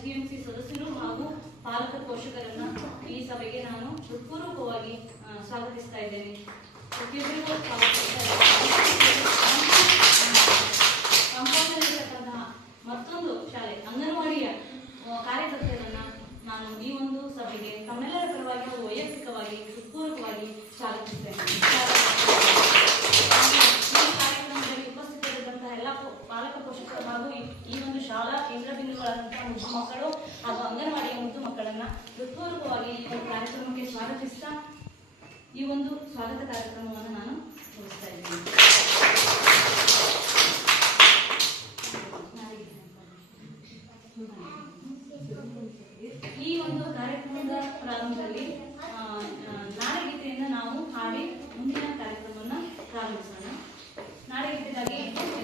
SDMC ಸದಸ್ಯರು ಹಾಗೂ ಪಾಲಕ ಪೋಷಕರನ್ನ ಈ ಸಭೆಗೆ ನಾನು ಹೃತ್ಪೂರ್ವಕವಾಗಿ ಸ್ವಾಗತಿಸ್ತಾ ಇದ್ದೇನೆ. ಪ್ರತಿಯೊಬ್ಬರಿಗೂ ಕಂಪೌಂಡ್ನಲ್ಲಿರತಕ್ಕಂತಹ ಮತ್ತೊಂದು ಶಾಲೆ ಅಂಗನವಾಡಿಯ ಕಾರ್ಯಕರ್ತರನ್ನ ನಾನು ಈ ಒಂದು ಸಭೆಗೆ ತಮ್ಮೆಲ್ಲರ ಪರವಾಗಿ ಹಾಗೂ ವೈಯಕ್ತಿಕವಾಗಿ ಹೃತ್ಪೂರ್ವಕವಾಗಿ ಸ್ವಾಗತಿಸ್ತೇನೆ. ಈ ಕಾರ್ಯಕ್ರಮದಲ್ಲಿ ಉಪಸ್ಥಿತರಿದ್ದಂತಹ ಎಲ್ಲ ಪಾಲಕ ಪೋಷಕರು ಹಾಗೂ ಈ ಒಂದು ಶಾಲಾ ಕೇಂದ್ರ ಬಿಂದುಗಳಂತಹ ಮುದ್ದು ಮಕ್ಕಳು ಹಾಗೂ ಅಂಗನವಾಡಿಯ ಮುದ್ದು ಮಕ್ಕಳನ್ನ ಹೃತ್ಪೂರ್ವಕವಾಗಿ ಈ ಕಾರ್ಯಕ್ರಮಕ್ಕೆ ಸ್ವಾಗತಿಸ್ತಾ ಈ ಒಂದು ಸ್ವಾಗತ ಕಾರ್ಯಕ್ರಮವನ್ನು ನಾನು ಮುಗಿಸ್ತಾ ಇದ್ದೀನಿ. ಈ ಒಂದು ಕಾರ್ಯಕ್ರಮದ ಪ್ರಾರಂಭದಲ್ಲಿ ನಾಡಗೀತೆಯಿಂದ ನಾವು ಹಾಡಿ ಮುಂದಿನ ಕಾರ್ಯಕ್ರಮವನ್ನು ಪ್ರಾರಂಭಿಸೋಣ. ನಾಡಗೀತೆಗಾಗಿ ಎಲ್ಲರೂ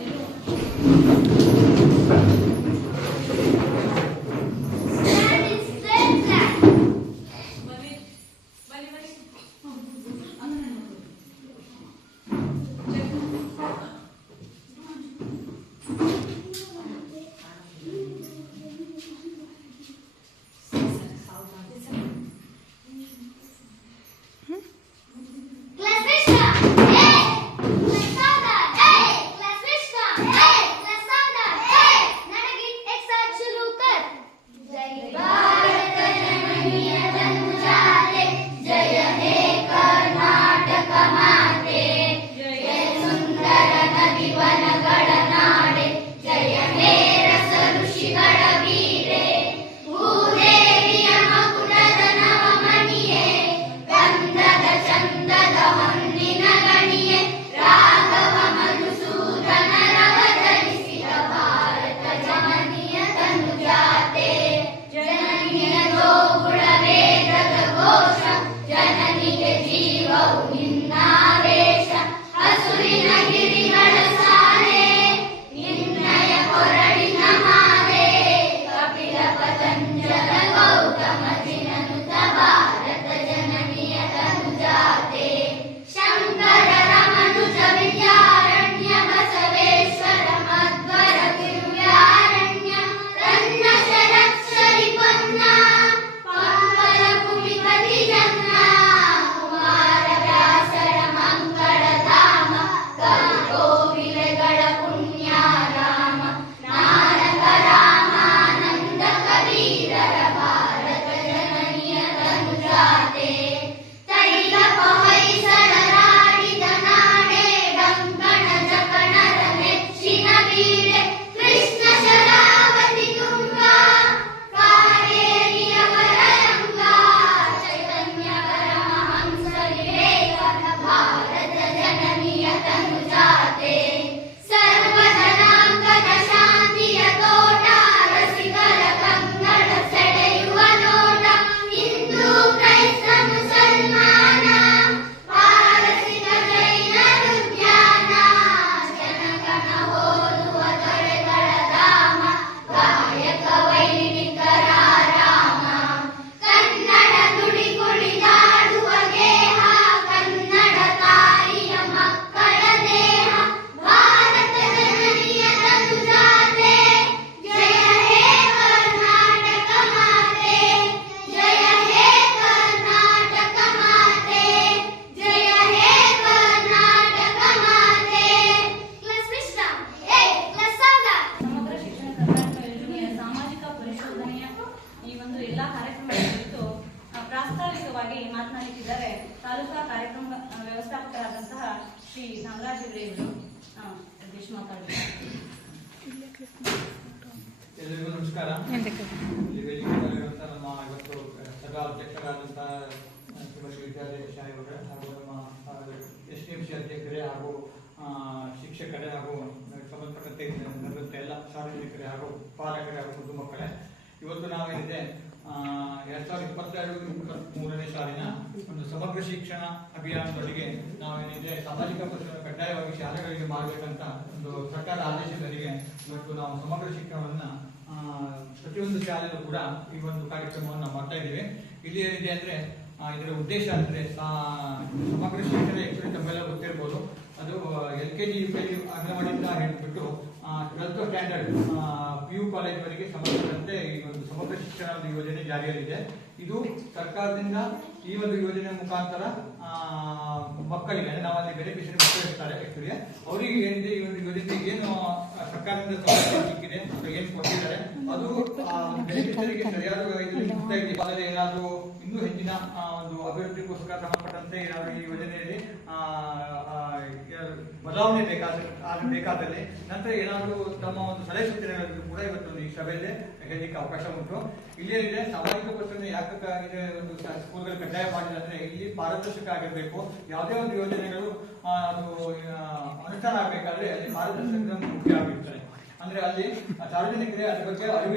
ಮಾತನಾಡುತ್ತಿದ್ದಾರೆ ತಾಲೂಕಾ ಕಾರ್ಯಕ್ರಮ ವ್ಯವಸ್ಥಾಪಕರಾದಂತಹ ಶ್ರೀ ನಾಗರಾಜ್ ಅವರು. ಎಲ್ಲರಿಗೂ ನಮಸ್ಕಾರ. ನಮ್ಮ ಇವತ್ತು ಸಭಾ ಅಧ್ಯಕ್ಷರಾದಂತಹ ಶ್ರೀಮತಿ ವಿದ್ಯಾಲಯ ಶಾಲೆಯವರೇ ಹಾಗೂ ನಮ್ಮ SDMC ಅಧ್ಯಕ್ಷರೇ ಹಾಗೂ ಶಿಕ್ಷಕರೇ ಹಾಗೂ ಸಂಬಂಧಪಟ್ಟಂತೆ ಎಲ್ಲ ಸಾರ್ವಜನಿಕರೇ ಹಾಗೂ ಪಾಲಕರೇ ಹಾಗೂ ಮುದ್ದು ಮಕ್ಕಳೇ, ಇವತ್ತು ನಾವೇನಿದೆ 2022-23ನೇ ಸಾಲಿನ ಒಂದು ಸಮಗ್ರ ಶಿಕ್ಷಣ ಅಭಿಯಾನದೊಳಗೆ ನಾವೇನಿದೆ ಸಾಮಾಜಿಕ ಪರಿಸರ ಕಡ್ಡಾಯವಾಗಿ ಶಾಲೆಗಳಿಗೆ ಮಾಡಬೇಕಂತ ಒಂದು ಸರ್ಕಾರ ಆದೇಶ ಮೇರೆಗೆ ಇವತ್ತು ನಾವು ಸಮಗ್ರ ಶಿಕ್ಷಣವನ್ನು ಪ್ರತಿಯೊಂದು ಶಾಲೆಯಲ್ಲೂ ಕೂಡ ಈ ಒಂದು ಕಾರ್ಯಕ್ರಮವನ್ನು ಮಾಡ್ತಾ ಇದ್ದೀವಿ. ಇಲ್ಲಿ ಏನಿದೆ ಅಂದ್ರೆ ಇದರ ಉದ್ದೇಶ ಅಂದ್ರೆ ಸಮಗ್ರ ಶಿಕ್ಷಣ ಆಕ್ಚುಲಿ ತಮ್ಮೆಲ್ಲ ಗೊತ್ತಿರ್ಬೋದು, ಅದು LKG UKG ಅಂಗನವಾಡಿಯಿಂದ ಹಿಡಿದ್ಬಿಟ್ಟು 12th standard PU ಕಾಲೇಜಿನವರಿಗೆ ಸಂಬಂಧಿಸಿದಂತೆ ಈ ಒಂದು ಸಮಗ್ರ ಶಿಕ್ಷಣ ಒಂದು ಯೋಜನೆ ಜಾರಿಯಲ್ಲಿದೆ. ಇದು ಸರ್ಕಾರದಿಂದ ಈ ಒಂದು ಯೋಜನೆ ಮುಖಾಂತರ ಮಕ್ಕಳಿಗೆ ನಾವಲ್ಲಿ ಬೆನಿಫಿಷರಿ ಮಕ್ಕಳು ಇರ್ತಾರೆ ಆಕ್ಚುಲಿ ಅವರಿಗೆ ಏನಿದೆ ಈ ಒಂದು ಯೋಜನೆ ಏನು ಸರ್ಕಾರದಿಂದ ಸೌಲಭ್ಯ ಸಿಕ್ಕಿದೆ ಏನು ಕೊಟ್ಟಿದ್ದಾರೆ ಅದು ಬೆನಿಫಿಷರಿಗೆ ಸರಿಯಾದ ಆದರೆ ಏನಾದರೂ ಇನ್ನೂ ಹೆಚ್ಚಿನ ಒಂದು ಅಭಿವೃದ್ಧಿಗೋಸ್ಕರ ಸಂಬಂಧಪಟ್ಟಂತೆ ಏನಾದರೂ ಈ ಯೋಜನೆಯಲ್ಲಿ ಬದಲಾವಣೆ ಬೇಕಾದಲ್ಲಿ ನಂತರ ಏನಾದರೂ ತಮ್ಮ ಒಂದು ಸಲಹೆ ಸೂಚನೆಗಳಿಗೂ ಕೂಡ ಇವತ್ತು ಈ ಸಭೆಯಲ್ಲಿ ಹೇಳಲಿಕ್ಕೆ ಅವಕಾಶ ಉಂಟು. ಇಲ್ಲೇನಿದೆ ಸಾಮಾಜಿಕ ಪ್ರಶ್ನೆ ಯಾಕಾಗಿದೆ ಒಂದು ಸ್ಕೂಲ್ಗಳು ಕಡ್ಡಾಯ ಮಾಡಿದೆ ಅಂದ್ರೆ ಇಲ್ಲಿ ಪಾರದರ್ಶಕ ಆಗಿರಬೇಕು. ಯಾವುದೇ ಒಂದು ಯೋಜನೆಗಳು ಅದು ಅನುಷ್ಠಾನ ಆಗಬೇಕಾದ್ರೆ ಅಲ್ಲಿ ಪಾರದರ್ಶಕ ಮುಖ್ಯ ಆಗಿರ್ತಾರೆ. ಅಂದ್ರೆ ಅಲ್ಲಿ ಸಾರ್ವಜನಿಕರಿಗೆ ಅದ್ರ ಬಗ್ಗೆ ಅರಿವು